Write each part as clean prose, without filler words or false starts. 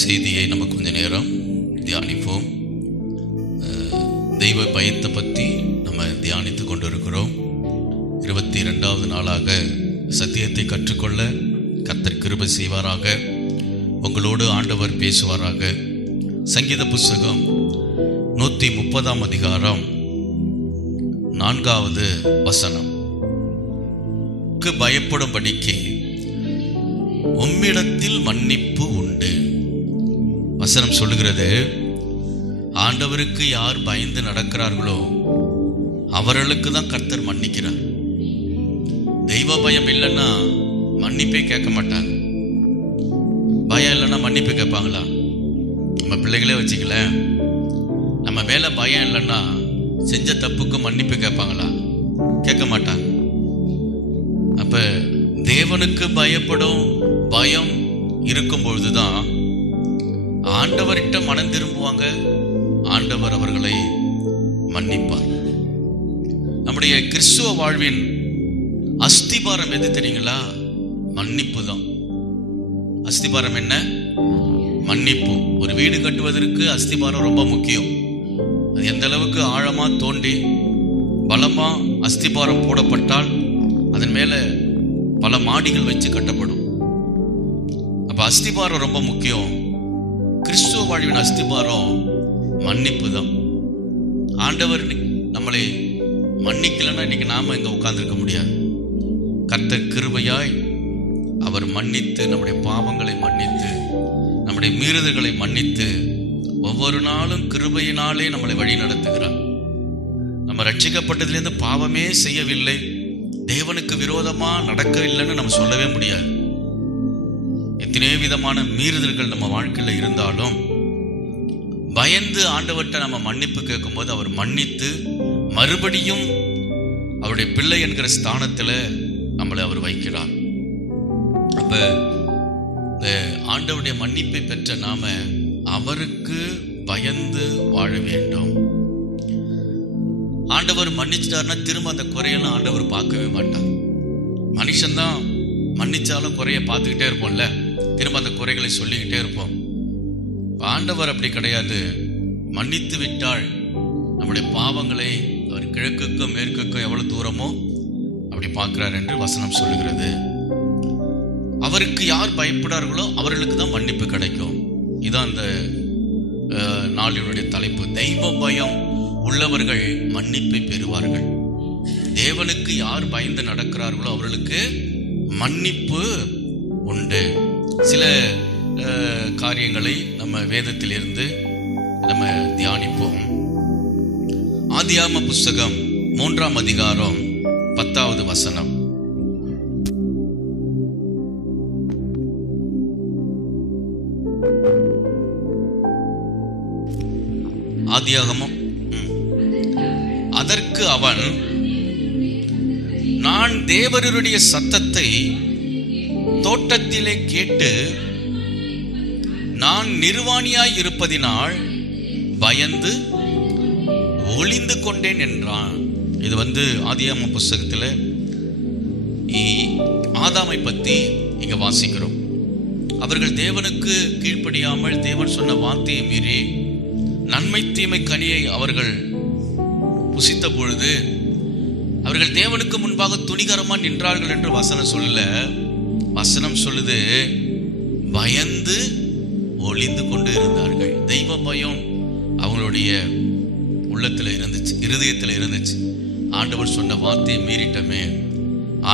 செய்தியை நம்ம கொஞ்ச நேரம் தியானிப்போம். தெய்வ பயத்தை பற்றி நம்ம தியானித்து கொண்டிருக்கிறோம். 22வது நாளாக சத்தியத்தை கற்றுக்கொள்ள கர்த்தர் கிருபை செய்வாராக. உங்களோடு ஆண்டவர் பேசுவாராக. சங்கீத புஸ்தகம் 130ஆம் அதிகாரம் 4வது வசனம். பயப்படும்படிக்கு உம்மிடத்தில் மன்னிப்பு உண்டு. வசனம் சொல்லுகிறது, ஆண்டவருக்கு யார் பயந்து நடக்கிறார்களோ அவர்களுக்கு தான் கர்த்தர் மன்னிக்கிறார். தெய்வ பயம் இல்லைன்னா மன்னிப்பே கேட்க மாட்டாங்க. பயம் இல்லைன்னா மன்னிப்பு கேட்பாங்களா? நம்ம பிள்ளைகளே வச்சுக்கல, நம்ம மேல பயம் இல்லைன்னா செஞ்ச தப்புக்கு மன்னிப்பு கேட்பாங்களா? கேட்க மாட்டாங்க. அப்ப தேவனுக்கு பயப்படும் பயம் இருக்கும் பொழுதுதான் ஆண்டவர்கிட்ட மனம் திரும்புவாங்க. ஆண்டவர் அவர்களை மன்னிப்பார். நம்முடைய கிறிஸ்துவ வாழ்வின் அஸ்திபாரம் எது தெரியுங்களா? மன்னிப்பு தான். அஸ்திபாரம் என்ன? மன்னிப்பு. ஒரு வீடு கட்டுவதற்கு அஸ்திபாரம் ரொம்ப முக்கியம். அது எந்த அளவுக்கு ஆழமா தோண்டி பலமா அஸ்திபாரம் போடப்பட்டால் அதன் மேல பல மாடிகள் வச்சு கட்டப்படும். அப்ப அஸ்திபாரம் ரொம்ப முக்கியம். கிறிஸ்துவ வாழ்வின் அஸ்திபாரம் மன்னிப்பு தான். ஆண்டவர் நம்மளை மன்னிக்கலன்னா இன்னைக்கு நாம இங்க உட்கார்ந்துருக்க முடியாது. கர்த்தர் கிருபையாய் அவர் மன்னித்து, நம்முடைய பாவங்களை மன்னித்து, நம்முடைய மீறுதல்களை மன்னித்து, ஒவ்வொரு நாளும் கிருபையினாலே நம்மளை வழி நடத்துகிறார். நம்ம ரட்சிக்கப்பட்டதிலிருந்து பாவமே செய்யவில்லை, தேவனுக்கு விரோதமா நடக்கவில்லைன்னு நம்ம சொல்லவே முடியாது. எத்தனையோ விதமான மீறுதல்கள் நம்ம வாழ்க்கையில இருந்தாலும் பயந்து ஆண்டவர்கிட்ட நம்ம மன்னிப்பு கேட்கும் போது அவர் மன்னித்து மறுபடியும் அவருடைய பிள்ளை என்கிற ஸ்தானத்துல நம்மளை அவர் வைக்கிறார். அப்ப இந்த ஆண்டவருடைய மன்னிப்பை பெற்ற நாம அவருக்கு பயந்து வாழ வேண்டும். ஆண்டவர் மன்னிச்சிட்டாருன்னா திரும்ப அந்த குறையெல்லாம் ஆண்டவர் பார்க்கவே மாட்டார். மனுஷன்தான் மன்னிச்சாலும் குறைய பார்த்துக்கிட்டே இருப்போம்ல, திரும்ப அந்த குறைகளை சொல்லிக்கிட்டே இருப்போம். ஆண்டவர் அப்படி கிடையாது. மன்னித்து விட்டால் நம்முடைய பாவங்களை அவர் கிழக்குக்கும் மேற்குக்கும் எவ்வளவு தூரமோ அப்படி பார்க்கிறார் என்று வசனம் சொல்லுகிறது. அவருக்கு யார் பயப்படார்களோ அவர்களுக்கு தான் மன்னிப்பு கிடைக்கும். இதான் அந்த நாளினுடைய தலைப்பு. தெய்வ பயம் உள்ளவர்கள் மன்னிப்பை பெறுவார்கள். தேவனுக்கு யார் பயந்து நடக்கிறார்களோ அவர்களுக்கு மன்னிப்பு உண்டு. சில காரியங்களை நம்ம வேதத்திலிருந்து நம்ம தியானிப்போம். ஆதியாகம புஸ்தகம் 3ஆம் அதிகாரம் 10வது வசனம். ஆதியாகமம். அதற்கு அவன், நான் தேவருடைய சத்தத்தை தோட்டத்திலே கேட்டு நான் நிர்வாணியாய் இருப்பதினால் பயந்து ஒளிந்து கொண்டேன் என்றான். இது ஆதியாகம புஸ்தகத்தில் ஆதாமை பத்தி இங்க வாசிக்கிறோம். அவர்கள் தேவனுக்கு கீழ்ப்படியாமல் தேவன் சொன்ன வார்த்தையை மீறி நன்மை தீமை கனியை அவர்கள் புசித்த பொழுது அவர்கள் தேவனுக்கு முன்பாக துணிகரமா நின்றார்கள் என்று வசனம் சொல்லல. வசனம் சொல்லுது, பயந்து ஒளிந்து கொண்டு இருந்தார்கள். தெய்வ பயம் அவங்களுடைய உள்ளத்துல இருந்துச்சு, இருதயத்துல இருந்துச்சு. ஆண்டவர் சொன்ன வார்த்தையை மீறிட்டமே,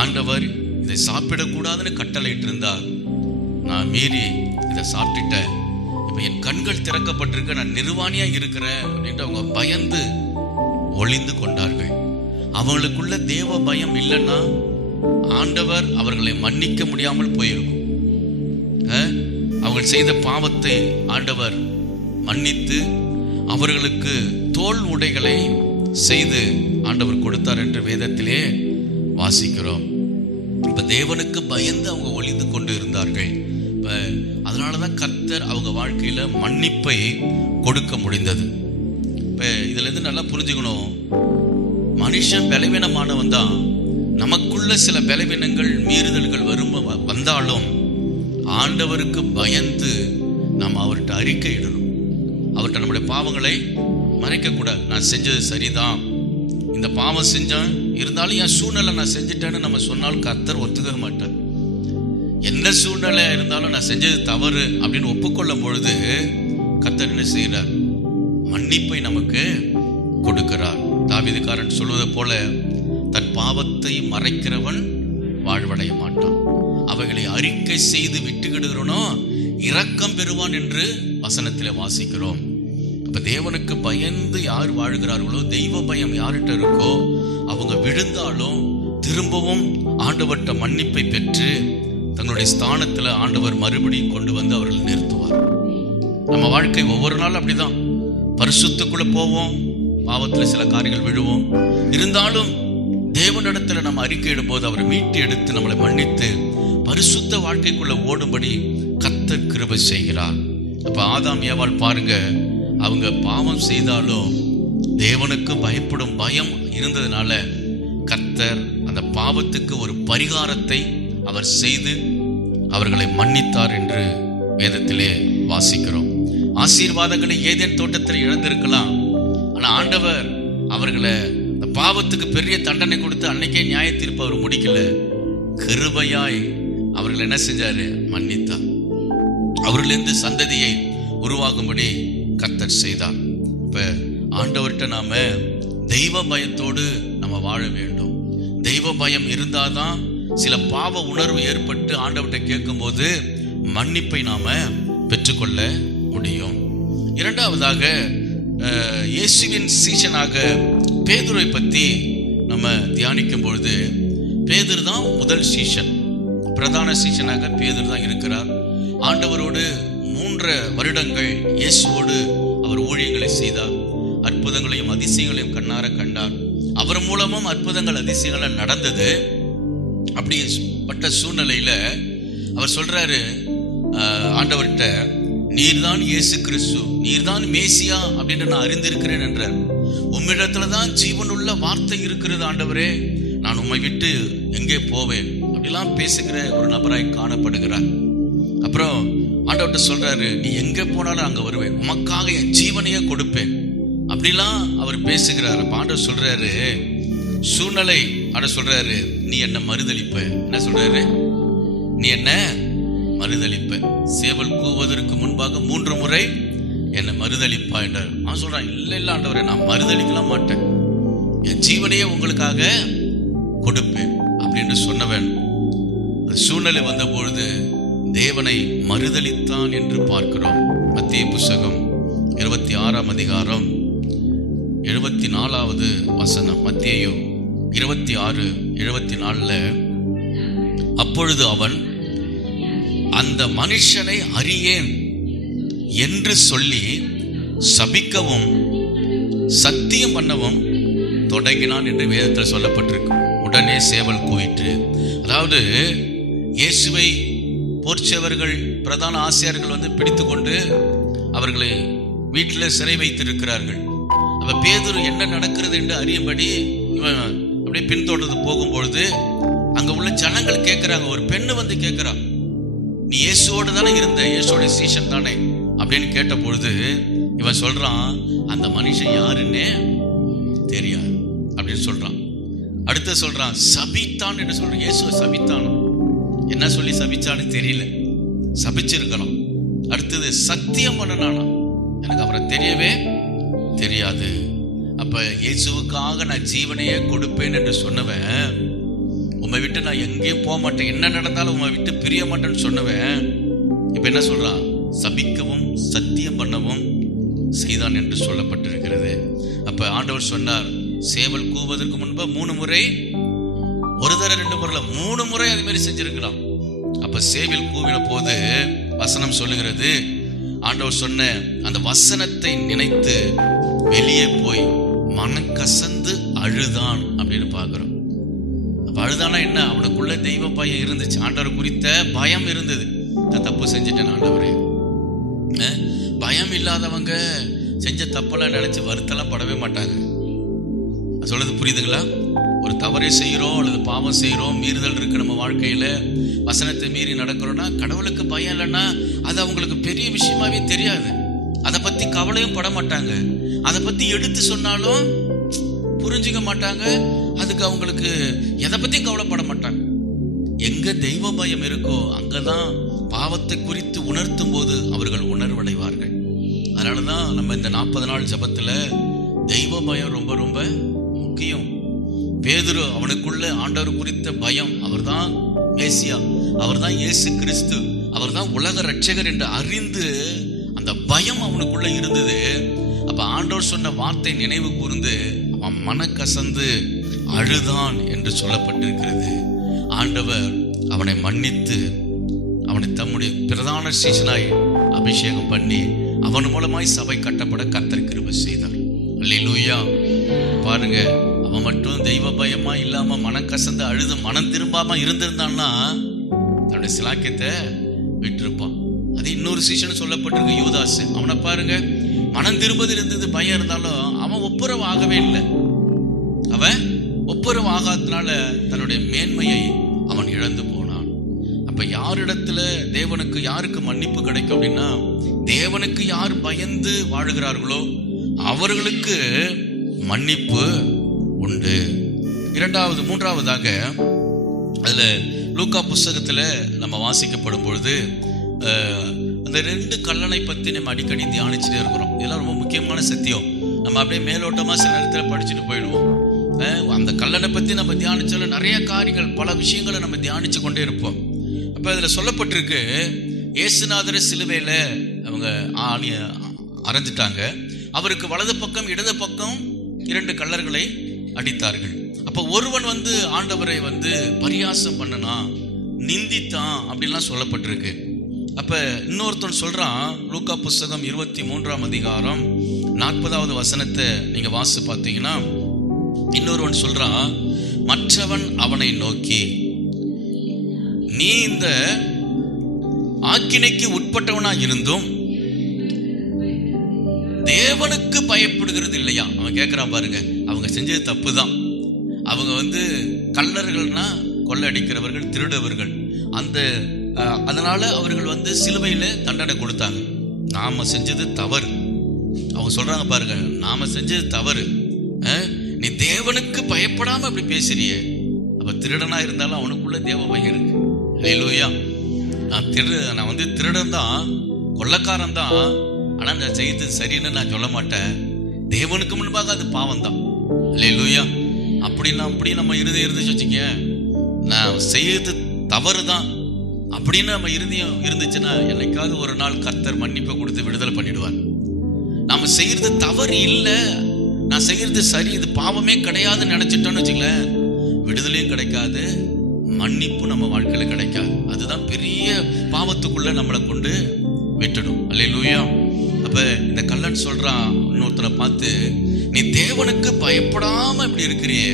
ஆண்டவர் இதை சாப்பிடக்கூடாதுன்னு கட்டளையிட்டு இருந்தார், நான் மீறி இதை சாப்பிட்டுட்டேன், இப்ப என் கண்கள் திறக்கப்பட்டிருக்க, நான் நிர்வாணியா இருக்கிறேன் அப்படின்ட்டு அவங்க பயந்து ஒளிந்து கொண்டார்கள். அவங்களுக்குள்ள தேவ பயம் இல்லைன்னா ஆண்டவர் அவர்களை மன்னிக்க முடியாமல் போயிருக்கும். அவர்கள் செய்த பாவத்தை ஆண்டவர் மன்னித்து அவர்களுக்கு தோல் உடைகளை செய்து ஆண்டவர் கொடுத்தார் என்று வேதத்திலே வாசிக்கிறோம். இப்ப தேவனுக்கு பயந்து அவங்க ஒளிந்து கொண்டு இருந்தார்கள். அதனாலதான் கர்த்தர் அவங்க வாழ்க்கையில மன்னிப்பை கொடுக்க முடிந்தது. இப்ப இதுல இருந்து நல்லா புரிஞ்சுக்கணும், மனுஷன் பலவீனமானவன் தான். நமக்குள்ள சில பலவீனங்கள் மீறுதல்கள் வந்தாலும் ஆண்டவருக்கு பயந்து நாம் அவர்கிட்ட அறிக்கை இடணும். அவர்கிட்ட நம்முடைய பாவங்களை மறைக்க கூடாது. நான் செஞ்சது சரிதான், இந்த பாவம் செஞ்சேன், இருந்தாலும் என் சூழ்நிலை நான் செஞ்சுட்டேன்னு நம்ம சொன்னாலும் கர்த்தர் ஒத்துக்க மாட்டார். எந்த சூழ்நிலை இருந்தாலும் நான் செஞ்சது தவறு அப்படின்னு ஒப்புக்கொள்ளும் பொழுது கர்த்தர் என்ன செய்கிறார்? மன்னிப்பை நமக்கு கொடுக்கிறார். தாவீதுக்காரன் சொல்வதை போல, தன் பாவத்தை மறைக்கிறவன் வாழ்வடைய மாட்டான், அவைகளை அறிக்கை செய்து விட்டுக்கிடுகிறனோ இரக்கம் பெறுவான் என்று வசனத்தில் வாசிக்கிறோம். அப்ப தேவனுக்கு பயந்து யார் வாழ்கிறார்களோ, தெய்வ பயம் யார்கிட்ட இருக்கோ, அவங்க விழுந்தாலும் திரும்பவும் ஆண்டவர்கிட்ட மன்னிப்பை பெற்று தங்களுடைய ஸ்தானத்தில் ஆண்டவர் மறுபடியும் கொண்டு வந்து அவர்கள் நிறுத்துவார். நம்ம வாழ்க்கை ஒவ்வொரு நாளும் அப்படிதான். பரிசுத்தக்குள்ள போவோம், பாவத்தில் சில காரியங்கள் விழுவோம், இருந்தாலும் தேவனிடத்துல நம்ம அறிக்கையிடும் போது அவரை மீட்டு எடுத்து நம்மளை மன்னித்து பரிசுத்த வாழ்க்கைக்குள்ள ஓடும்படி கர்த்தர் கிருபை செய்கிறார். அப்ப ஆதாம் ஏவாள் பாருங்க, அவங்க பாவம் செய்தாலும் தேவனுக்கு பயப்படும் பயம் இருந்ததுனால கர்த்தர் அந்த பாவத்துக்கு ஒரு பரிகாரத்தை அவர் செய்து அவர்களை மன்னித்தார் என்று வேதத்திலே வாசிக்கிறோம். ஆசீர்வாதங்களை ஏதேன் தோட்டத்தில் இழந்திருக்கலாம், ஆனா ஆண்டவர் அவர்களை அந்த பாவத்துக்கு பெரிய தண்டனை கொடுத்து அன்னைக்கே நியாய தீர்ப்பு அவர் முடிக்கல. கிருபையாய் அவர்கள் என்ன செஞ்சாரு? மன்னித்தார். அவர்களிருந்து சந்ததியை உருவாகும்படி கர்த்தர் செய்தார். இப்ப ஆண்டவர்கிட்ட நாம தெய்வ பயத்தோடு நம்ம வாழ வேண்டும். தெய்வ பயம் இருந்தாதான் சில பாவ உணர்வு ஏற்பட்டு ஆண்டவர்கிட்ட கேட்கும் போது மன்னிப்பை நாம பெற்றுக்கொள்ள முடியும். இரண்டாவதாக, இயேசுவின் சீஷனாக பேதுருவை பத்தி நம்ம தியானிக்கும் பொழுது, பேதுரு தான் முதல் சீஷன். பிரதான சீஷனாக பேதுரு தான் இருக்கிறார். ஆண்டவரோடு 3 வருடங்கள் இயேசுவோடு அவர் ஊழியங்களை செய்தார். அற்புதங்களையும் அதிசயங்களையும் கண்ணார கண்டார். அவர் மூலமும் அற்புதங்கள் அதிசயங்கள் நடந்தது. அப்படிப்பட்ட சூழ்நிலையில அவர் சொல்றாரு ஆண்டவர்கிட்ட, நீர்தான் இயேசு கிறிஸ்து, நீர்தான் மேசியா அப்படின்னு நான் அறிந்திருக்கிறேன் என்றார். உம்மிடத்துலதான் ஜீவனுள்ள வார்த்தை இருக்கிறது ஆண்டவரே, நான் உம்மை விட்டு எங்கே போவேன் அப்படிலாம் பேசுகிற ஒரு நபராய் காணப்படுகிறார். அப்புறம் ஆண்டவர்கிட்ட சொல்றாரு, நீ எங்க போனாலும் அங்க வருவேன், உமக்காக என் ஜீவனையே கொடுப்பேன் அப்படிலாம் அவர் பேசுகிறார். ஆண்டவர் சொல்றாரு, சூழ்நிலை ஆண்டவர் சொல்றாரு, நீ என்ன மறுதளிப்ப. என்ன சொல்றாரு? நீ என்ன மறுதளிப்ப. சேவல் கூவதற்கு முன்பாக 3 முறை என்னை மறுதளிப்பா என்றார். அவன் சொல்றான், இல்ல இல்ல ஆண்டவரே, நான் மறுதளிக்கலாம் மாட்டேன், என் ஜீவனையே உங்களுக்காக கொடுப்பேன் அப்படின்னு சொன்னவன் சூழ்நிலை வந்த பொழுது தேவனை மறுதளித்தான் என்று பார்க்கிறோம். மத்தேயு புத்தகம் 26ஆம் அதிகாரம் 74வது வசனம். மத்தேயு 26:74. அப்பொழுது அவன், அந்த மனுஷனை அறியேன் என்று சொல்லி சபிக்கவும் சத்தியம் பண்ணவும் தொடங்கினான் என்று வேதத்தில் சொல்லப்பட்டிருக்கு. உடனே சேவல் கூவிற்று. அதாவது இயேசுவை போர்ச்சவர்கள், பிரதான ஆசிரியர்கள் வந்து பிடித்து கொண்டு அவர்களை வீட்டில் சிறை வைத்திருக்கிறார்கள். அப்ப பேதுரு என்ன நடக்கிறது என்று அறியும்படி இவன் அப்படியே பின்தொடர்ந்து போகும்பொழுது அங்க உள்ள ஜனங்கள் கேட்கிறாங்க. ஒரு பெண்ணு வந்து கேட்கிறா, நீ இயேசுவோடு தானே இருந்த, இயேசுவோட சீஷன் தானே அப்படின்னு கேட்ட பொழுது இவன் சொல்றான், அந்த மனுஷன் யாருன்னே தெரியாது அப்படின்னு சொல்றான். அடுத்து சொல்றான், சபித்தான் என்று சொல்றான். இயேசுவை சபித்தானோ, என்ன சொல்லி சபிச்சான்னு தெரியல, சபிச்சிருக்கலாம். அடுத்தது சத்தியம் பண்ணனானா, எனக்கு அப்புறம் தெரியவே தெரியாது. அப்ப இயேசுவுக்காக நான் ஜீவனையே கொடுப்பேன் என்று சொன்னவன், உம்மை விட்டு நான் எங்கேயும் போக மாட்டேன், என்ன நடந்தாலும் உம்மை விட்டு பிரிய மாட்டேன்னு சொன்னவன் இப்ப என்ன சொல்றான்? சபிக்கவும் சத்தியம் பண்ணவும் செய்தான் என்று சொல்லப்பட்டிருக்கிறது. அப்ப ஆண்டவர் சொன்னார், சேவல் கூவதற்கு முன்பு 3 முறை, ஒரு தடவை 2 முறை 3 முறை அது மாதிரி செஞ்சிருக்கலாம். அப்ப சேவல் கூவின போது வசனம் சொல்லுகிறது, ஆண்டவர் சொன்ன அந்த வசனத்தை நினைத்து வெளியே போய் மனக்கசந்து அழுதான் அப்படின்னு பார்க்கிறோம். அப்ப அழுதானா என்ன? அவனுக்குள்ள தெய்வ பயம் இருந்துச்சு, ஆண்டவர் குறித்த பயம் இருந்தது. நான் தப்பு செஞ்சுட்டேன் ஆண்டவரே. பயம் இல்லாதவங்க செஞ்ச தப்பெல்லாம் நினைச்சு வருத்தெல்லாம் படவே மாட்டாங்க. சொல்றது புரியுதுங்களா? ஒரு தவறை செய்கிறோம் அல்லது பாவம் செய்கிறோம், மீறுதல் இருக்கு நம்ம வாழ்க்கையில, வசனத்தை மீறி நடக்கிறோம்னா கடவுளுக்கு பயம் இல்லைன்னா அது அவங்களுக்கு பெரிய விஷயமாவே தெரியாது. அதை பத்தி கவலையும் பட மாட்டாங்க. அதை பத்தி எடுத்து சொன்னாலும் புரிஞ்சுக்க மாட்டாங்க. அதுக்கு அவங்களுக்கு எதை பத்தியும் கவலைப்பட மாட்டாங்க. எங்க தெய்வ பயம் இருக்கோ அங்கதான் பாவத்தை குறித்து உணர்த்தும் போது அவர்கள் உணர்வடைவார்கள். அதனாலதான் நம்ம இந்த 40 நாள் ஜபத்துல தெய்வ பயம் ரொம்ப ரொம்ப முக்கியம். பேதுரு, அவனுக்குள்ள ஆண்டவர் குறித்த பயம், அவர்தான் மேசியா, அவர்தான் இயேசு கிறிஸ்து, அவர்தான் உலக ரட்சகர் என்று அறிந்து அந்த பயம் அவனுக்குள்ள இருந்தது. அப்ப ஆண்டவர் சொன்ன வார்த்தை நினைவு கூர்ந்து அவன் மனக்கசந்து அழுதான் என்று சொல்லப்பட்டிருக்கிறது. ஆண்டவர் அவனை மன்னித்து அவனை தம்முடைய பிரதான சீசனாய் அபிஷேகம் பண்ணி அவன் மூலமாய் சபை கட்டப்பட கர்த்தர் கிருபை செய்தார். அல்லேலூயா. பாருங்க, அவன் மட்டும் தெய்வ பயமா இல்லாம மனம் கசந்து அழுது மனம் திரும்பாம இருந்திருந்தான்னா தன்னுடைய சிலாக்கியத்தை விட்டிருப்பான். அது இன்னொரு சீசன் சொல்லப்பட்டிருக்கு, யூதாஸ். அவனை பாருங்க, மனம் திரும்பது இருந்தது, பயம் இருந்தாலும் அவன் ஒப்புரவு ஆகவே இல்லை. அவன் ஒப்புரவு ஆகாதனால தன்னுடைய மேன்மையை அவன் இழந்து போனான். அப்ப யாரிடத்துல தேவனுக்கு யாருக்கு மன்னிப்பு கிடைக்கும் அப்படின்னா, தேவனுக்கு யார் பயந்து வாழுகிறார்களோ அவர்களுக்கு மன்னிப்பு உண்டு. மூன்றாவதாக அதுல லூக்கா புஸ்தகத்துல நம்ம வாசிக்கப்படும் பொழுது அந்த 2 கல்லனை பத்தி நம்ம அடிக்கடி தியானிச்சுட்டே இருக்கிறோம். இதெல்லாம் ரொம்ப முக்கியமான சத்தியம். நம்ம அப்படியே மேலோட்டமா சில நேரத்துல படிச்சுட்டு போயிடுவோம். அந்த கல்லனை பத்தி நம்ம தியானிச்சாலும் நிறைய காரியங்கள், பல விஷயங்களை நம்ம தியானிச்சு கொண்டே இருப்போம். அப்ப அதுல சொல்லப்பட்டிருக்கு, இயேசுநாதர் சிலுவையில அவங்க அறைஞ்சிட்டாங்க. அவருக்கு வலது பக்கம் இடது பக்கம் 2 கல்லர்களை அடித்தார்கள். அப்ப ஒருவன் ஆண்டவரை பரியாசம் பண்ணனா, நிந்தித்தான் அப்படின்லாம் சொல்லப்பட்டிருக்கு. அப்ப இன்னொருத்தன் சொல்றான், லூக்கா புஸ்தகம் 23ஆம் அதிகாரம் 40வது வசனத்தை நீங்க வாசித்து பார்த்தீங்கன்னா, இன்னொருவன் சொல்றான், மற்றவன் அவனை நோக்கி, நீ இந்த ஆக்கினைக்கு உட்பட்டவனா இருந்தும் தேவனுக்கு பயப்படுகிறது இல்லையா? அவன் கேட்கிறான் பாருங்க. அவங்க செஞ்சது தப்பு தான். அவங்க கள்ளர்கள்னா கொள்ளடிக்கிறவர்கள், திருடவர்கள். அதனால அவர்கள் சிலுவையில தண்டனை கொடுத்தாங்க. நாம செஞ்சது தவறு. அவங்க சொல்றாங்க பாருங்க, நாம செஞ்சது தவறு, நீ தேவனுக்கு பயப்படாம அப்படி பேசுறியே. அப்ப திருடனா இருந்தாலும் அவனுக்குள்ள தேவ பயம் இருக்கு. அல்லேலூயா. நான் திருடன் தான், கொள்ளக்காரன் தான், ஆனா நான் செய்தது சரின்னு நான் சொல்ல மாட்டேன். தேவனுக்கு முன்பாக அது பாவம் தான். அல்லேலூயா. அப்படி நம்ம இருந்துச்சு வச்சுக்க, நான் செய்யறது தவறு தான் அப்படின்னு நம்ம இருந்துச்சுன்னா என்னைக்காவது ஒரு நாள் கர்த்தர் மன்னிப்பை கொடுத்து விடுதலை பண்ணிடுவார். நாம செய்யறது தவறு இல்லை, நான் செய்யறது சரி, இது பாவமே கிடையாதுன்னு நினைச்சிட்டோன்னு வச்சுங்களேன், விடுதலையும் கிடைக்காது, மன்னிப்பும் நம்ம வாழ்க்கையில கிடைக்காது. அதுதான் பெரிய பாவத்துக்குள்ள நம்மளை கொண்டு விட்டுடும். அல்லேலூயா. அப்ப இந்த கள்ளன் சொல்றான் இன்னொருத்தனை பார்த்து, நீ தேவனுக்கு பயப்படாம இப்படி இருக்கிறியே,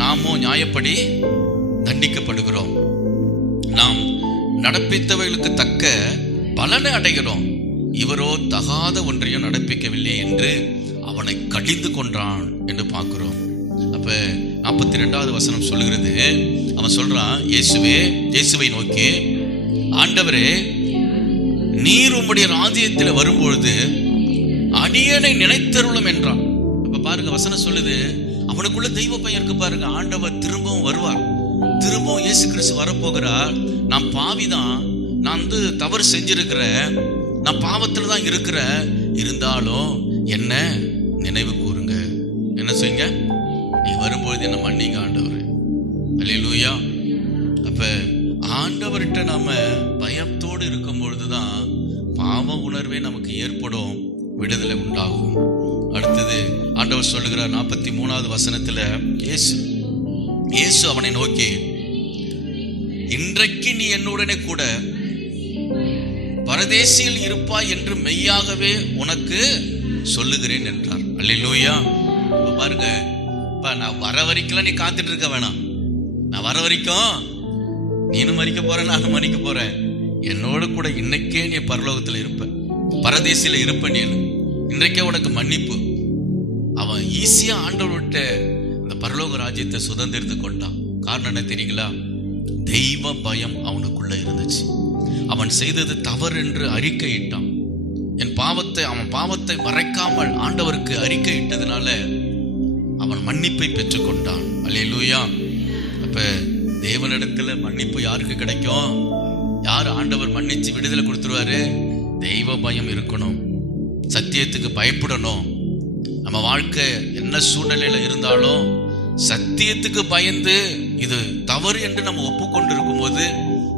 நாமும் நியாயப்படி தண்டிக்கப்படுகிறோம், நாம் நடப்பித்தவைகளுக்கு தக்க பலனை அடைகிறோம், இவரோ தகாத ஒன்றையும் நடப்பிக்கவில்லை என்று அவனை கடிந்து கொண்டான் என்று பார்க்கிறோம். அப்ப 42வது வசனம் சொல்லுகிறது, அவன் சொல்றான், இயேசுவை நோக்கி, ஆண்டவரே, நீர் உம்முடைய ராஜ்யத்தில் வரும்பொழுது அடியனை நினைத்தருளும் என்றான். அப்ப பாருங்க, வசனம் சொல்லுது, அவனுக்குள்ள தெய்வ பயம் இருக்கு பாருங்க. ஆண்டவர் திரும்பவும் வருவார், திரும்பவும் இயேசு கிறிஸ்து வரப்போகிறார். நான் பாவிதான், நான் தவறு செஞ்சிருக்கிறேன், நான் பாவத்துல தான் இருக்கிறேன், இருந்தாலும் என்ன நினைவு கூறுங்க, என்ன செய்யுங்க, நீ வரும்பொழுது என்ன மன்னிங்க ஆண்டவர். அல்லேலூயா. அப்ப ஆண்டவர்கிட்ட நாம பயத்தோடு இருக்கும் பொழுதுதான் பாவ உணர்வே நமக்கு ஏற்படும், விடுதலை உண்டாகும். அடுத்தது ஆண்டவர் சொல்லுகிறார் 43வது வசனத்துல, இயேசு அவனை நோக்கி, இன்றைக்கு நீ என்னுடனே கூட பரதேசியில் இருப்பாய் என்று மெய்யாகவே உனக்கு சொல்லுகிறேன் என்றார். அல்லேலூயா. பாருங்க, நான் வர வரைக்கும் நீ காத்துட்டு இருக்க வேணாம். நான் வர வரைக்கும் நீனும் மறிக்க போற, நானும் மறிக்க போறேன், என்னோட கூட இன்னைக்கே நீ பரலோகத்துல இருப்ப, பரதேசியில இருப்ப. நீ இன்றைக்கே உனக்கு மன்னிப்பு. அவன் ஈஸியா ஆண்டவர்கிட்ட அந்த பரலோக ராஜ்யத்தை சுதந்திரத்து கொண்டான். காரணம் என்ன தெரியுங்களா? தெய்வ பயம் அவனுக்குள்ள இருந்துச்சு. அவன் செய்தது தவறு என்று அறிக்கையிட்டான். அவன் பாவத்தை மறைக்காமல் ஆண்டவருக்கு அறிக்கையிட்டதுனால அவன் மன்னிப்பை பெற்றுக்கொண்டான். அல்லேலூயா. அப்ப தேவனிடத்துல மன்னிப்பு யாருக்கு கிடைக்கும்? யார் ஆண்டவர் மன்னிச்சு விடுதலை கொடுத்துருவாரு? தெய்வ பயம் இருக்கணும், சத்தியத்துக்கு பயப்படணும். நம்ம வாழ்க்கை என்ன சூழ்நிலையில இருந்தாலும் சத்தியத்துக்கு பயந்து இது தவறு என்று நம்ம ஒப்புக்கொண்டு இருக்கும் போது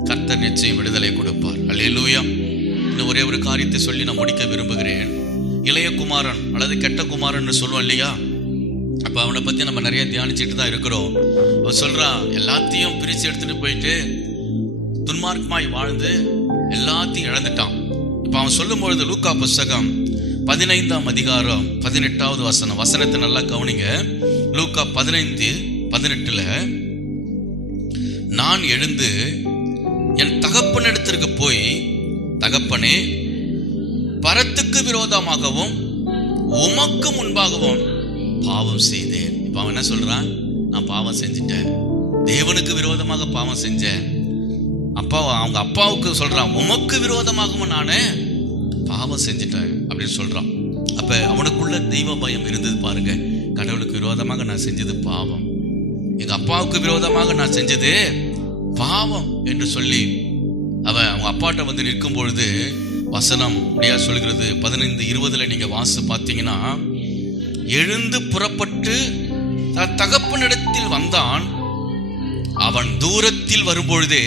கர்த்தர் நிச்சயம் விடுதலை கொடுப்பார். அல்லேலூயா. இன்னும் ஒரே ஒரு காரியத்தை சொல்லி நான் முடிக்க விரும்புகிறேன். இளைய குமாரன் அல்லது கெட்ட குமாரன் சொல்லுவோம் இல்லையா? அப்ப அவனை பத்தி நம்ம நிறைய தியானிச்சுட்டு தான் இருக்கிறோம். அவன் சொல்றான், எல்லாத்தையும் பிரிச்சு எடுத்துட்டு போயிட்டு துன்மார்க்கமாய் வாழ்ந்து எல்லாத்தையும் இழந்துட்டான். இப்ப அவன் சொல்லும் பொழுது லூக்கா புஸ்தகம் 15ஆம் அதிகாரம் 18வது வசனத்தை நல்லா கவனிங்க. லூக்கா 15:18 நான் எழுந்து என் தகப்பனிடத்திற்கு போய், தகப்பனே, பரத்துக்கு விரோதமாகவும் உமக்கு முன்பாகவும் பாவம் செய்தேன். இப்ப அவன் என்ன சொல்றான்? நான் பாவம் செஞ்சிட்டேன், தேவனுக்கு விரோதமாக பாவம் செஞ்சேன். அவங்க அப்பாவுக்கு சொல்றான், உமக்கு விரோதமாகவும் நானே பாவம் செஞ்சிட்டேன் அப்படின்னு சொல்றான். அப்ப அவனுக்குள்ள தெய்வ பயம் இருந்தது பாருங்க. கடவுளுக்கு விரோதமாக நான் செஞ்சது பாவம், எங்க அப்பாவுக்கு விரோதமாக நான் செஞ்சது பாவம் என்று சொல்லி அவன் அவங்க அப்பாட்ட வந்து நிற்கும் பொழுது வசனம் அப்படியா சொல்கிறது. 15:20 நீங்க வாசி பார்த்தீங்கன்னா, எழுந்து புறப்பட்டு தகப்பனிடத்தில் வந்தான். அவன் தூரத்தில் வரும்பொழுதே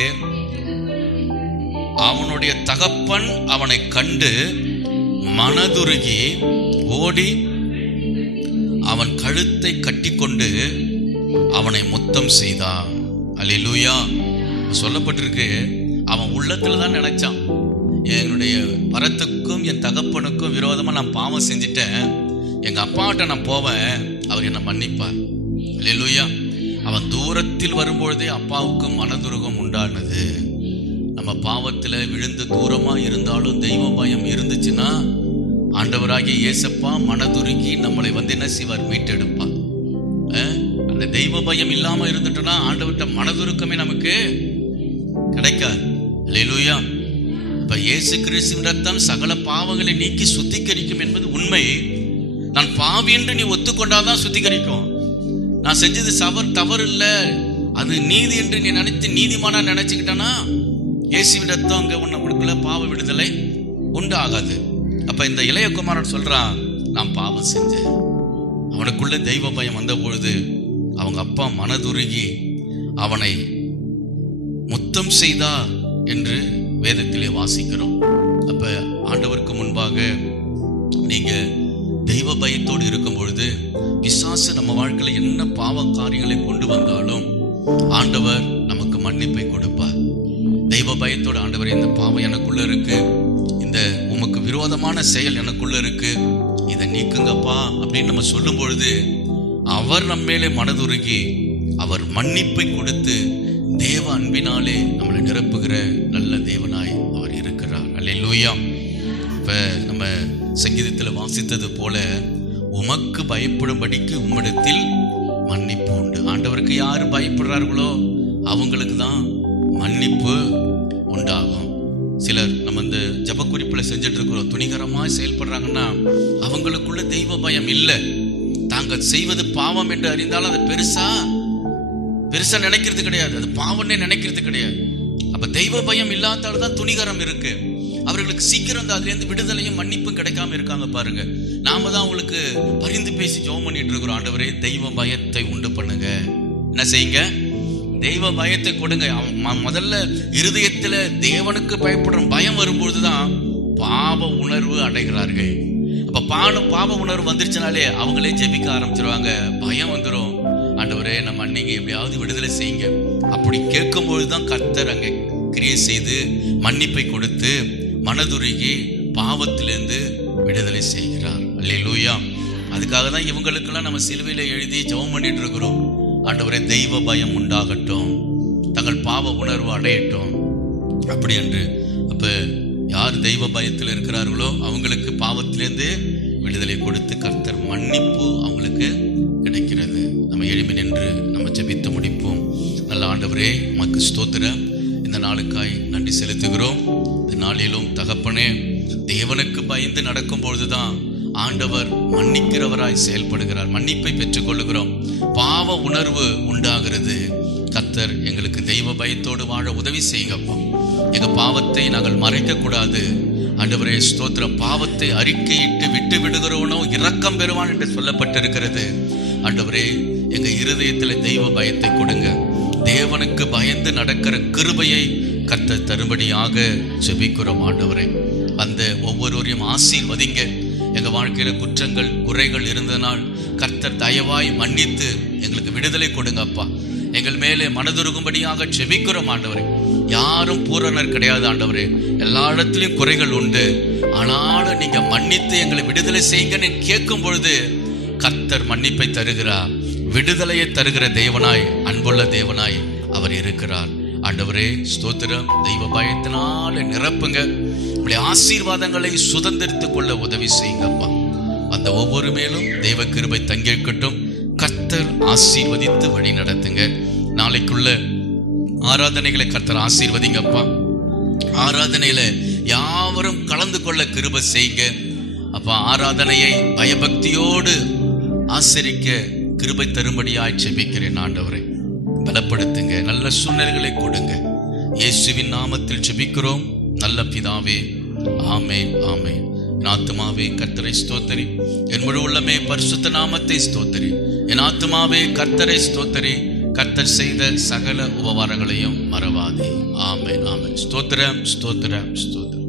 அவனுடைய தகப்பன் அவனை கண்டு மனதுருகி ஓடி அவன் கழுத்தை கட்டிக்கொண்டு அவனை முத்தம் செய்தான். அல்லேலூயா. சொல்லப்பட்டிருக்கு, அவன் உள்ளத்துல தான் நினைச்சான், என்னுடைய பரத்துக்கும் என் தகப்பனுக்கும் விரோதமா நான் பாவம் செஞ்சிட்டேன், எங்க அப்பாட்ட நான் போவேன், அவர் என்னை மன்னிப்பார். அல்லேலூயா. அவன் தூரத்தில் வரும்பொழுதே அப்பாவுக்கு மனதுருகம் உண்டானது. நம்ம பாவத்துல விழுந்து தூரமா இருந்தாலும் தெய்வ பயம் இருந்துச்சுன்னா ஆண்டவராகிய இயேசப்பா மனதுருகி நம்மளை வந்து என்ன செய்வார்? மீட்டெடுப்பார். அந்த தெய்வ பயம் இல்லாம இருந்துட்டோம்னா ஆண்டவர்கிட்ட மனதுருக்கமே நமக்கு கிடைக்காது. அல்லேலூயா. இப்ப இயேசு கிறிஸ்துவின் ரத்தம் சகல பாவங்களை நீக்கி சுத்திகரிக்கும் என்பது உண்மை. நான் பாவி என்று நீ ஒத்துக்கொண்டாதான் சுத்திகரிக்கும். நான் செஞ்சது தவறு இல்ல, அது நீதி என்று நீ நினைத்து நீதிமானா நினைச்சுக்கிட்டனா இயேசுவின் ரத்தம் அங்க உனக்குள்ள பாவ விடுதலை உண்டு ஆகாது. அப்ப இந்த இளைய குமாரன் சொல்றான், நான் பாவம் செஞ்சேன். அவனுக்குள்ள தெய்வ பயம் வந்த பொழுது அவங்க அப்பா மனதுருகி அவனை முத்தம் செய்தா என்று வேதத்திலே வாசிக்கிறோம். அப்ப ஆண்டவருக்கு முன்பாக நீங்க தெய்வ பயத்தோடு இருக்கும் பொழுது பிசாசு நம்ம வாழ்க்கையில என்ன பாவ காரியங்களை கொண்டு வந்தாலும் ஆண்டவர் நமக்கு மன்னிப்பை கொடுப்பார். தெய்வ பயத்தோடு, ஆண்டவரே, இந்த பாவம் எனக்குள்ள இருக்கு, இந்த உமக்கு விரோதமான செயல் எனக்குள்ள இருக்கு, இதை நீக்குங்கப்பா அப்படின்னு நம்ம சொல்லும் பொழுது அவர் நம்ம மேலே மனதுருகி அவர் மன்னிப்பை கொடுத்து தேவ அன்பினாலே நம்மளை நிரப்புகிற நல்ல தேவனாய் அவர் இருக்கிறார். அல்லேலூயா. இப்ப நம்ம சங்கீதத்தில் வாசித்தது போல, உமக்கு பயப்படும்படிக்கு உம்மிடத்தில் மன்னிப்பு உண்டு. ஆண்டவருக்கு யாரு பயப்படுறார்களோ அவங்களுக்கு தான் மன்னிப்பு உண்டாகும். சிலர் நம்ம இந்த ஜப குறிப்புல செஞ்சுட்டு இருக்கிறோம், துணிகரமா செயல்படுறாங்கன்னா அவங்களுக்குள்ள தெய்வ பயம் இல்லை. தாங்கள் செய்வது பாவம் என்று அறிந்தாலும் அதை பெருசா நினைக்கிறது கிடையாது, அது பாவம்னே நினைக்கிறது கிடையாது. அப்ப தெய்வ பயம் இல்லாதால்தான் துணிகரம் இருக்கு. அவர்களுக்கு சீக்கிரம் தான் அதுல இருந்து விடுதலையும் மன்னிப்பும் கிடைக்காம இருக்காங்க பாருங்க. நாம தான் அவங்களுக்கு பரிந்து பேசி ஜெபம் பண்ணிட்டு இருக்கிறோம், ஆண்டவரே தெய்வ பயத்தை உண்டு பண்ணுங்க, என்ன செய்யுங்க, தெய்வ பயத்தை கொடுங்க. முதல்ல இருதயத்துல தேவனுக்கு பயப்படுற பயம் வரும்பொழுதுதான் பாவ உணர்வு அடைகிறார்கள். அப்ப பாவ உணர்வு வந்துருச்சுனாலே அவங்களே ஜெபிக்க ஆரம்பிச்சிருவாங்க, பயம் வந்துடும், ஆண்டவரே நம்ம அன்னைக்கு எப்படியாவது விடுதலை செய்யுங்க. அப்படி கேட்கும் பொழுதுதான் கர்த்தர் அங்க கிரியை செய்து மன்னிப்பை கொடுத்து மனதுருகி பாவத்திலிருந்து விடுதலை செய்கிறார். அல்லேலூயா. அதுக்காக தான் இவங்களுக்கெல்லாம் நம்ம சிலுவையில எழுதி ஜெபம் பண்ணிட்டு இருக்கிறோம், ஆண்டவரே தெய்வ பயம் உண்டாகட்டும், தங்கள் பாவ உணர்வு அடையட்டும் அப்படி என்று. அப்ப யார் தெய்வ பயத்தில் இருக்கிறார்களோ அவங்களுக்கு பாவத்திலிருந்து விடுதலை கொடுத்து கர்த்தர் மன்னிப்பு அவங்களுக்கு ஆண்டவரே உமக்கு ஸ்தோத்திரம். இந்த நாளுக்காய் நன்றி செலுத்துகிறோம். இந்த நாளிலும் தகப்பனே, தேவனுக்கு பயந்து நடக்கும் பொழுதுதான் ஆண்டவர் மன்னிக்கிறவராய் செயல்படுகிறார். மன்னிப்பை பெற்றுக்கொள்ளுகிறோம். பாவ உணர்வு உண்டாகிறது. கர்த்தர் எங்களுக்கு தெய்வ பயத்தோடு வாழ உதவி செய்யுங்கப்பா. எங்க பாவத்தை நாங்கள் மறைக்க கூடாது. ஆண்டவரே ஸ்தோத்திரம். பாவத்தை அறிக்கையிட்டு விட்டு விடுகிறவனோ இரக்கம் பெறுவான் என்று சொல்லப்பட்டிருக்கிறது. ஆண்டவரே, எங்க இருதயத்தில் தெய்வ பயத்தை கொடுங்க. தேவனுக்கு பயந்து நடக்கிற கிருபையை கர்த்தர் தரும்படியாக ஜெபிக்கிறோம். ஆண்டவரே, அந்த ஒவ்வொருவரையும் ஆசீர்வதிங்க. எங்க வாழ்க்கையில குற்றங்கள் குறைகள் இருந்தனால் கர்த்தர் தயவாய் மன்னித்து எங்களுக்கு விடுதலை கொடுங்க அப்பா. எங்கள் மேலே மனதுருகும்படியாக ஜெபிக்கிறோம் ஆண்டவரே. யாரும் பூரணர் கிடையாது ஆண்டவரே. எல்லா இடத்துலயும் குறைகள் உண்டு. ஆனாலும் நீங்க மன்னித்து எங்களை விடுதலை செய்யுங்கன்னு கேட்கும் பொழுது கர்த்தர் மன்னிப்பை தருகிறார். விடுதலையை தருகிற தேவனாய், அன்புள்ள தேவனாய் அவர் இருக்கிறார். ஆண்டவரே ஸ்தோத்திரம். தெய்வ பயத்தினால நிரப்புங்க. உங்களுடைய ஆசீர்வாதங்களை சுதந்திரித்துக் கொள்ள உதவி செய்யுங்கப்பா. அந்த ஒவ்வொரு மேலும் தெய்வ கிருபை தங்கியிருக்கட்டும். கர்த்தர் ஆசீர்வதித்து வழி நடத்துங்க. நாளைக்குள்ள ஆராதனைகளை கர்த்தர் ஆசீர்வதிங்கப்பா. ஆராதனையில யாவரும் கலந்து கொள்ள கிருபை செய்யுங்க அப்பா. ஆராதனையை பயபக்தியோடு ஆசரிக்க கிருபை தரும்படியாய் ஜெபிக்கிறேன் ஆண்டவரை. பலப்படுத்துங்க. நல்ல சூழ்நிலைகளை கொடுங்க. இயேசுவின் நாமத்தில் ஜெபிக்கிறோம் நல்ல பிதாவே. ஆமென், ஆமென். என் ஆத்துமாவே கர்த்தரை ஸ்தோத்தரி. என் முழு உள்ளமே பரிசுத்த நாமத்தை ஸ்தோத்தரி. என் ஆத்துமாவே கர்த்தரை ஸ்தோத்தரி. கர்த்தர் செய்த சகல உபகாரங்களையும் மறவாதே. ஆமென், ஆமென். ஸ்தோத்திரம், ஸ்தோத்திரம், ஸ்தோத்திரம்.